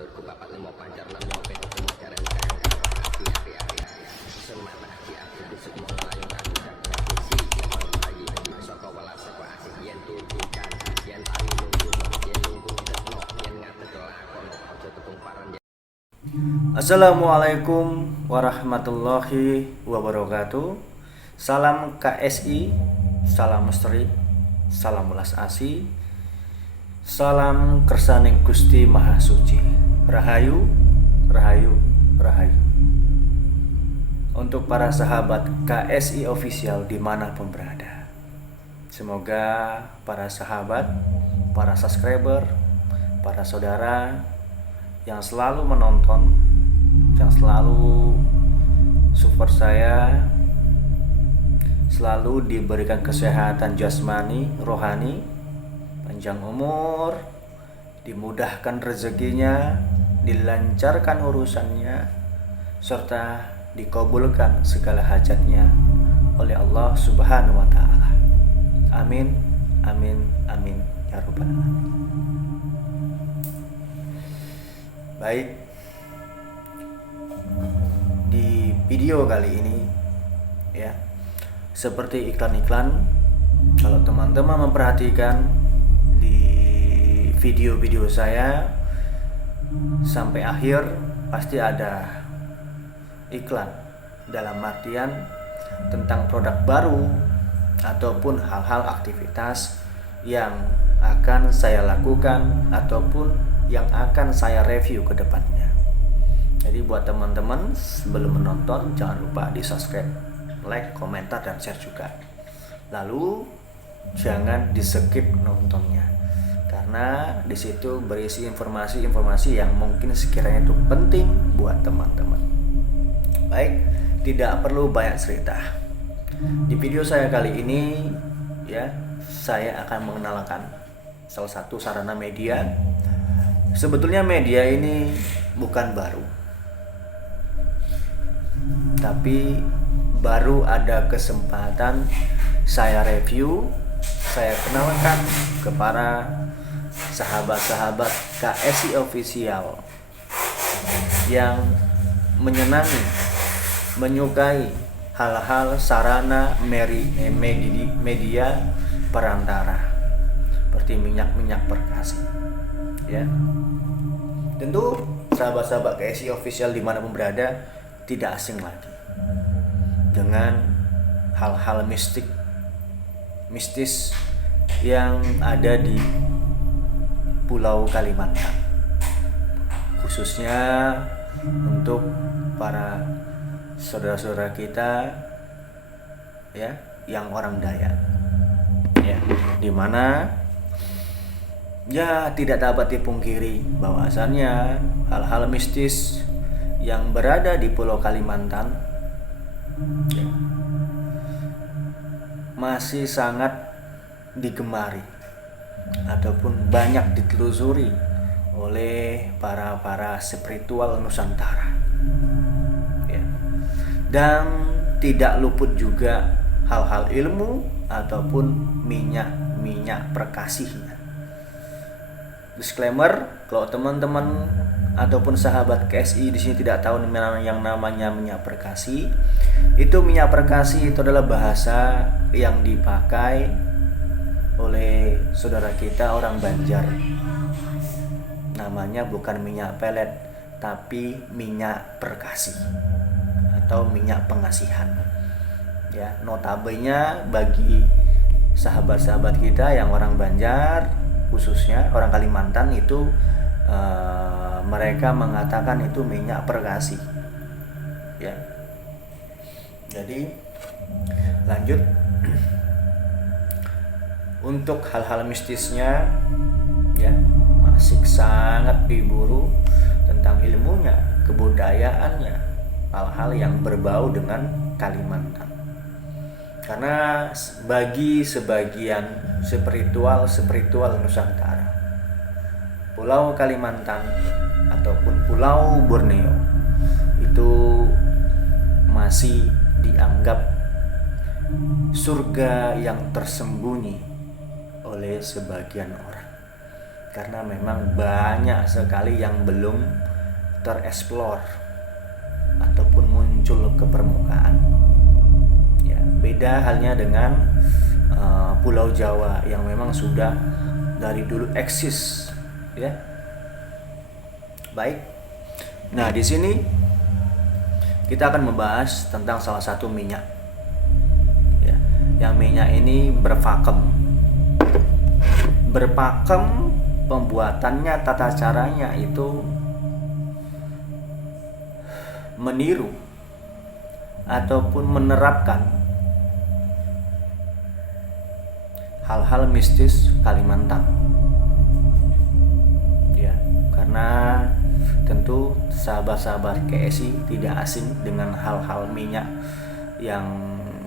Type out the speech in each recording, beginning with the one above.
sedulurku bapak nemo pancar nemo pedo temu jaran kang hati semana hati busuk mau layung aku dak ngabisi mau bayi saka welas saka asih yen tujukan yen tani nunggu ketno yen ngatet lakono aja ketumparan. Assalamualaikum warahmatullahi wabarakatuh. Salam KSI, salam misteri, salam welas asih, salam kersaning Gusti Maha Suci. Rahayu, rahayu, rahayu. Untuk para sahabat KSI official dimanapun berada, semoga para sahabat, para subscriber, para saudara yang selalu menonton, yang selalu support saya, selalu diberikan kesehatan jasmani, rohani, panjang umur, dimudahkan rezekinya, dilancarkan urusannya, serta dikabulkan segala hajatnya oleh Allah Subhanahu wa Ta'ala. Amin, amin, amin ya rabbal alamin. Baik, di video kali ini ya, seperti iklan-iklan, kalau teman-teman memperhatikan di video-video saya sampai akhir pasti ada iklan, dalam artian tentang produk baru ataupun hal-hal aktivitas yang akan saya lakukan ataupun yang akan saya review ke depannya. Jadi buat teman-teman sebelum menonton jangan lupa di subscribe, like, komentar, dan share juga. Lalu jangan di skip nontonnya, karena di situ berisi informasi-informasi yang mungkin sekiranya itu penting buat teman-teman. Baik, tidak perlu banyak cerita. Di video saya kali ini ya, saya akan mengenalkan salah satu sarana media. Sebetulnya media ini bukan baru, tapi baru ada kesempatan saya review, saya kenalkan ke para sahabat-sahabat KSI official yang menyenangi, menyukai hal-hal sarana media perantara seperti minyak perkasi ya. Tentu sahabat-sahabat KSI official dimanapun berada tidak asing lagi dengan hal-hal mistis yang ada di Pulau Kalimantan, khususnya untuk para saudara-saudara kita ya yang orang Dayak ya, dimana ya tidak dapat dipungkiri bahwasannya hal-hal mistis yang berada di Pulau Kalimantan ya, masih sangat digemari ataupun banyak ditelusuri oleh para spiritual Nusantara ya. Dan tidak luput juga hal-hal ilmu ataupun minyak perkasihnya. Disclaimer, kalau teman-teman ataupun sahabat KSI di sini tidak tahu yang namanya minyak perkasi, itu minyak perkasi itu adalah bahasa yang dipakai oleh saudara kita orang Banjar. Namanya bukan minyak pelet, tapi minyak perkasi atau minyak pengasihan. Ya, notabene bagi sahabat-sahabat kita yang orang Banjar, khususnya orang Kalimantan itu mereka mengatakan itu minyak perkasi ya. Jadi lanjut untuk hal-hal mistisnya ya, masih sangat diburu tentang ilmunya, kebudayaannya, hal-hal yang berbau dengan Kalimantan. Karena bagi sebagian spiritual Nusantara, Pulau Kalimantan ataupun Pulau Borneo itu masih dianggap surga yang tersembunyi oleh sebagian orang. karena memang banyak sekali yang belum tereksplor ataupun muncul ke permukaan. Ya, beda halnya dengan Pulau Jawa yang memang sudah dari dulu eksis, ya. Baik. Nah, di sini kita akan membahas tentang salah satu minyak. Ya, yang minyak ini berpakem. Pembuatannya, tata caranya itu meniru ataupun menerapkan hal-hal mistis Kalimantan. Ya, karena tentu sahabat-sahabat KSI tidak asing dengan hal-hal minyak yang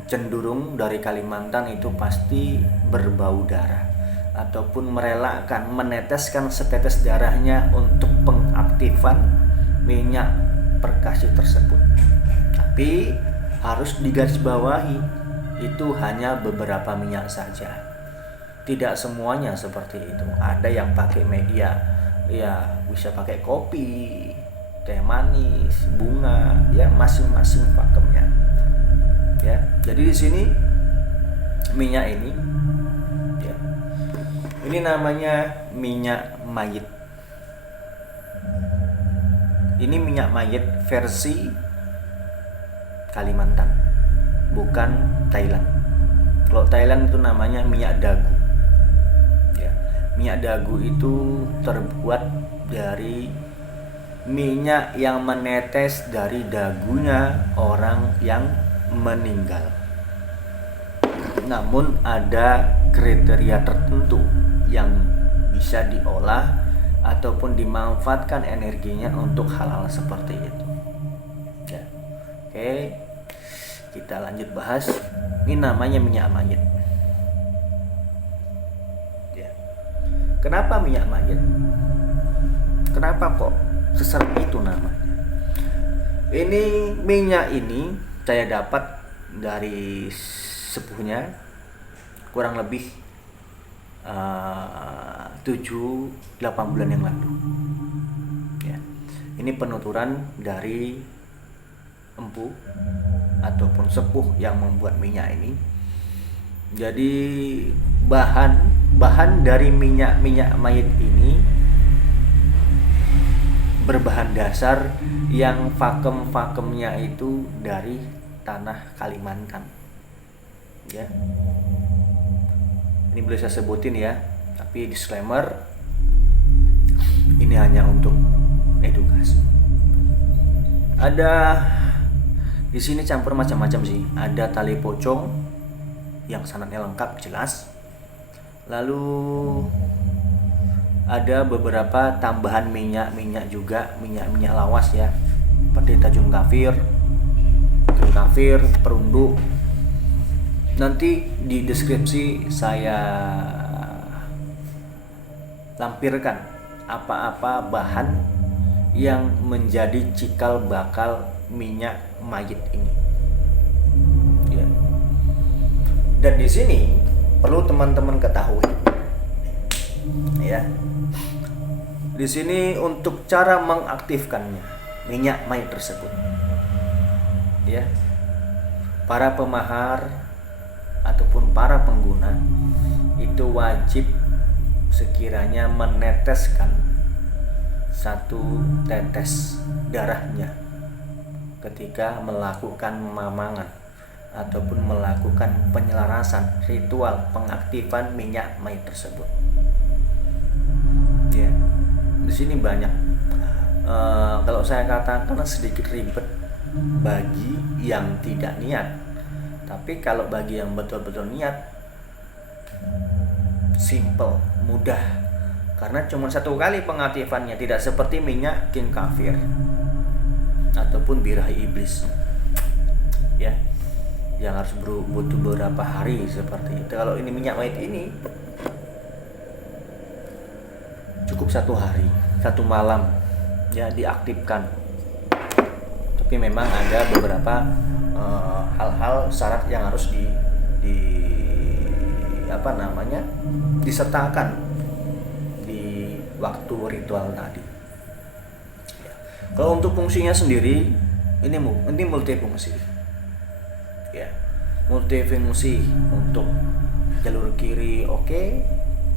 cenderung dari Kalimantan itu pasti berbau darah ataupun merelakan meneteskan setetes darahnya untuk pengaktifan minyak perkasi tersebut. Tapi harus digarisbawahi, itu hanya beberapa minyak saja. Tidak semuanya seperti itu. Ada yang pakai media, ya bisa pakai kopi, teh manis, bunga, ya masing-masing pakemnya. Ya, jadi di sini minyak ini namanya minyak mayit. Ini minyak mayit versi Kalimantan, bukan Thailand. Kalau Thailand itu namanya minyak dagu. Ya, minyak dagu itu terbuat dari minyak yang menetes dari dagunya orang yang meninggal. Namun ada kriteria tertentu yang bisa diolah ataupun dimanfaatkan energinya untuk hal-hal seperti itu. Ya. Oke, kita lanjut bahas. Ini namanya minyak mayit. Ya. Kenapa minyak mayit? Kenapa kok sesering itu namanya? Ini minyak ini saya dapat dari sepuhnya kurang lebih 7-8 bulan yang lalu. Ya. Ini penuturan dari empu ataupun sepuh yang membuat minyak ini. Jadi bahan dari minyak mayit ini berbahan dasar yang pakemnya itu dari tanah Kalimantan. Ya. Ini boleh saya sebutin ya, tapi disclaimer, ini hanya untuk edukasi. Ada di sini campur macam-macam sih. Ada tali pocong yang sanatnya lengkap jelas. Lalu ada beberapa tambahan minyak juga, minyak lawas ya, seperti tajung kafir, perunduk. Nanti di deskripsi saya lampirkan apa-apa bahan yang menjadi cikal bakal minyak mayit ini. Ya. Dan di sini perlu teman-teman ketahui, ya. Di sini untuk cara mengaktifkannya minyak mayit tersebut, ya. Para pemahar ataupun para pengguna itu wajib sekiranya meneteskan 1 tetes darahnya ketika melakukan mamangan ataupun melakukan penyelarasan ritual pengaktifan minyak mayit tersebut. Ya, di sini banyak. Kalau saya katakan sedikit ribet bagi yang tidak niat. Tapi kalau bagi yang betul-betul niat, simple, mudah. Karena cuma 1 kali pengaktifannya, tidak seperti minyak king kafir ataupun birahi iblis. Ya. Yang harus butuh beberapa hari seperti itu. Kalau ini minyak mayit ini cukup 1 hari, 1 malam ya diaktifkan. Tapi memang ada beberapa hal-hal syarat yang harus disertakan di waktu ritual tadi. Ya. Kalau untuk fungsinya sendiri ini multifungsi. Ya, multifungsi. Untuk jalur kiri oke,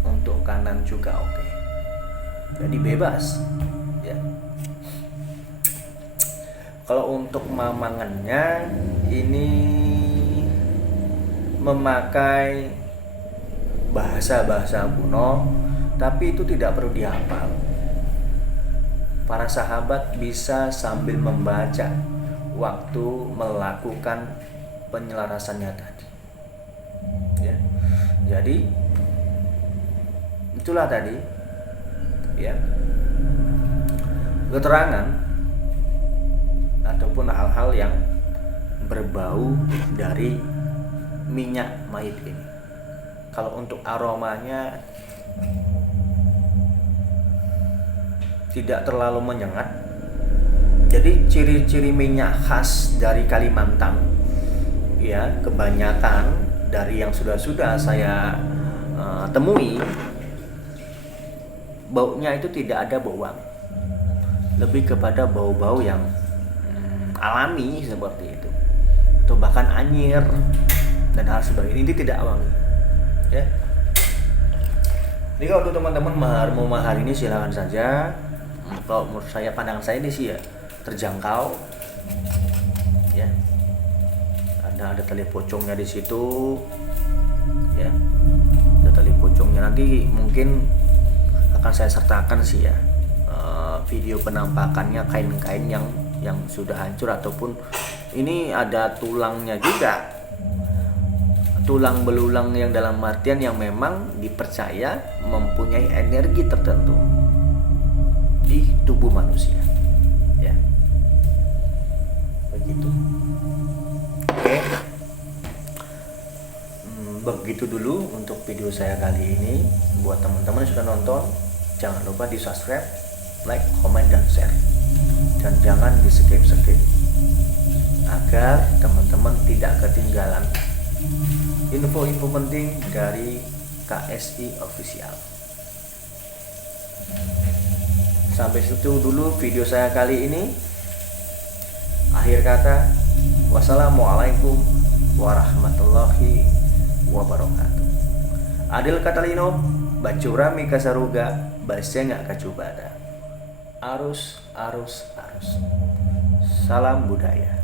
untuk kanan juga oke. Jadi bebas. Ya. Kalau untuk mamangannya ini memakai bahasa-bahasa kuno, tapi itu tidak perlu dihafal. Para sahabat bisa sambil membaca waktu melakukan penyelarasannya tadi. Ya. Jadi itulah tadi ya keterangan ataupun hal-hal yang berbau dari minyak mayit ini. Kalau untuk aromanya tidak terlalu menyengat. Jadi ciri-ciri minyak khas dari Kalimantan ya, kebanyakan dari yang sudah saya temui, baunya itu tidak ada bau wangi. Lebih kepada bau-bau yang alami seperti itu, atau bahkan anyir dan hal sebagainya. Ini tidak wangi ya. Jadi kalau untuk teman-teman mau mahar ini silakan saja. Kalau menurut saya, pandangan saya ini sih ya terjangkau ya, ada tali pocongnya di situ ya, ada tali pocongnya. Nanti mungkin akan saya sertakan sih ya video penampakannya, kain-kain yang sudah hancur, ataupun ini ada tulangnya juga, tulang belulang yang dalam artian yang memang dipercaya mempunyai energi tertentu di tubuh manusia ya, begitu. Oke. Begitu dulu untuk video saya kali ini. Buat teman-teman yang sudah nonton, jangan lupa di subscribe, like, komen, dan share, dan jangan di skip agar teman-teman tidak ketinggalan info-info penting dari KSI Official. Sampai situ dulu video saya kali ini. Akhir kata, wassalamualaikum warahmatullahi wabarakatuh. Adil Katalino, bacurami kasaruga, basenya kacubada. Arus. Salam budaya.